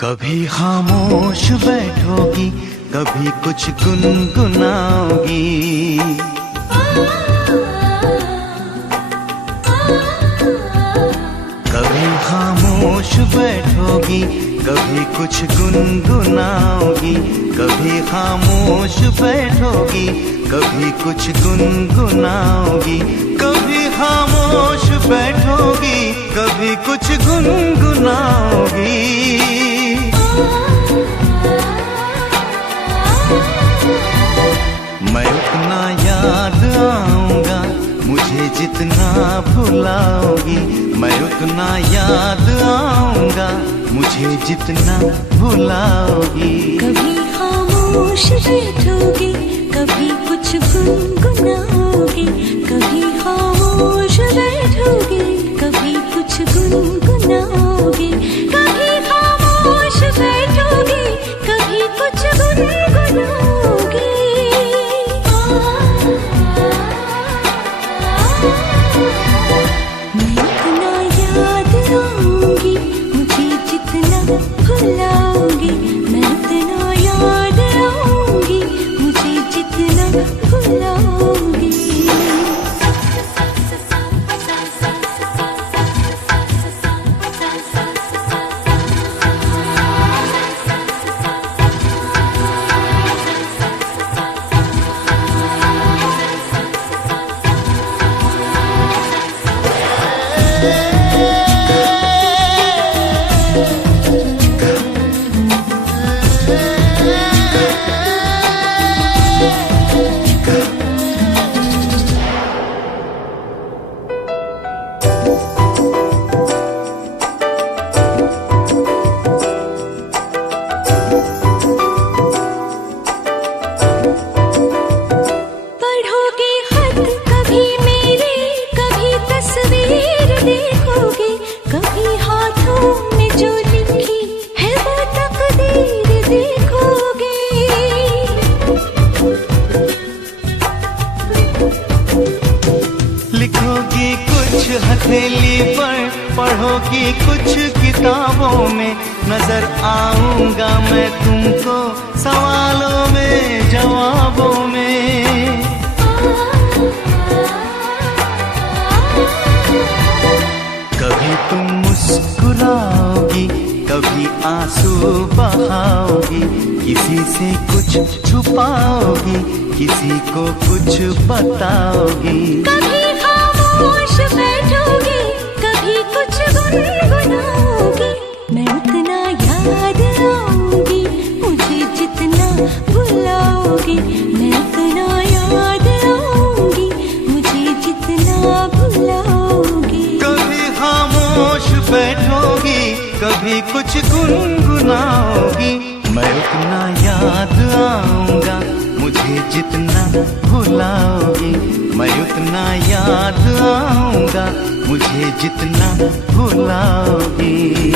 कभी खामोश बैठोगी, कभी कुछ गुनगुनाओगी। कभी खामोश बैठोगी, कभी कुछ गुनगुनाओगी। कभी खामोश बैठोगी, कभी कुछ गुनगुनाओगी। कभी खामोश बैठोगी, कभी कुछ गुनगुनाओगी। मैं उतना याद आऊंगा, मुझे जितना भुलाओगी। मैं उतना याद आऊंगा, मुझे जितना भुलाओगी। कभी खामोश बैठोगी, कभी कुछ गुनगुनाओगी। कभी खामोश बैठोगी, कभी कुछ गुनगुनाओगी। कभी खामोश बैठोगी, कभी कुछ गुनगुनाओगी। मैं इतना याद आऊंगी, मुझे जितना भुलाओगी। मैं इतना याद आऊंगी, मुझे जितना भुलाओगी। लिखोगी कुछ हथेली पर, पढ़ोगी कुछ किताबों में। नजर आऊंगा मैं तुमको सवालों में, जवाबों में। कभी तुम मुस्कुराओगी, कभी आंसू बहाओगी। किसी से कुछ छुपाओगी, किसी को कुछ बताओगी। कभी खामोश बैठोगी, कभी कुछ गुनगुनाओगी। मैं उतना याद आऊंगी, मुझे जितना भुलाओगी। मैं उतना याद आऊंगी, मुझे जितना भुलाओगी। कभी खामोश बैठोगी, कभी कुछ गुनगुनाओगी। मैं उतना याद आऊंगा, मुझे जितना भुलाओगी। मैं उतना याद आऊंगा, मुझे जितना भुलाओगी।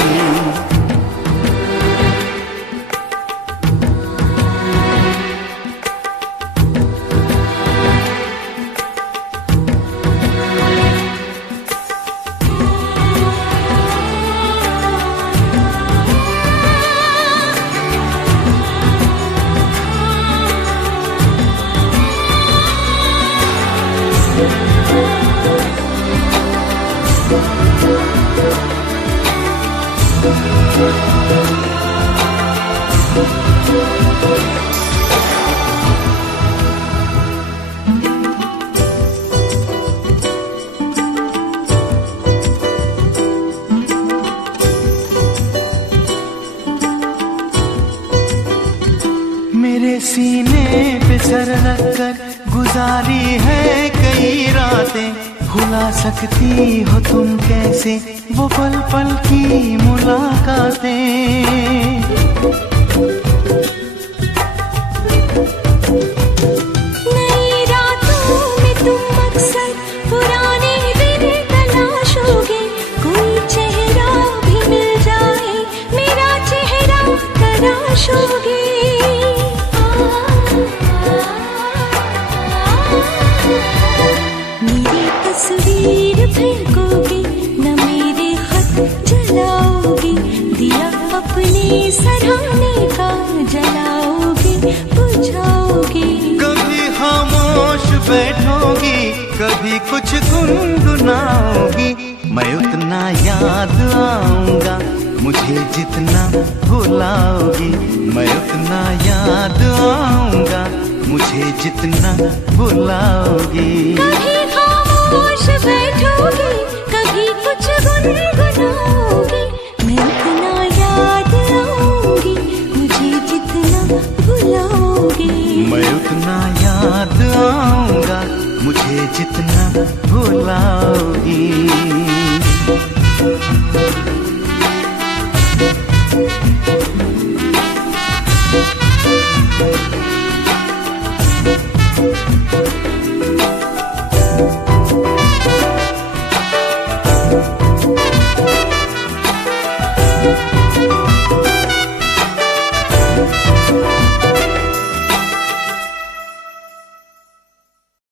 मेरे सीने पे सर रख कर गुजारी है कई रातें। भुला सकती हो तुम कैसे वो पल पल की मुलाकातें। नई रातों में तुम अक्सर पुराने दिन तलाशोगे, कोई चेहरा भी मिल जाए मेरा चेहरा तराशोगे। मेरी तस्वीर फेंकोगे न मेरे खत जलाओगे, दिया अपने सराहने का जलाओगे बुझाओगे। कभी खामोश बैठोगी, कभी कुछ गुनगुनाओगी, मैं उतना याद आऊंगा मुझे जितना भुलाओगी। मैं उतना याद आऊंगा मुझे जितना भुलाओगी। कभी खामोश बैठोगी, कभी कुछ गुनगुनाओगी, मैं उतना याद आऊंगी मुझे जितना भुलाओगी। मैं उतना याद आऊंगा मुझे जितना भुलाओगी।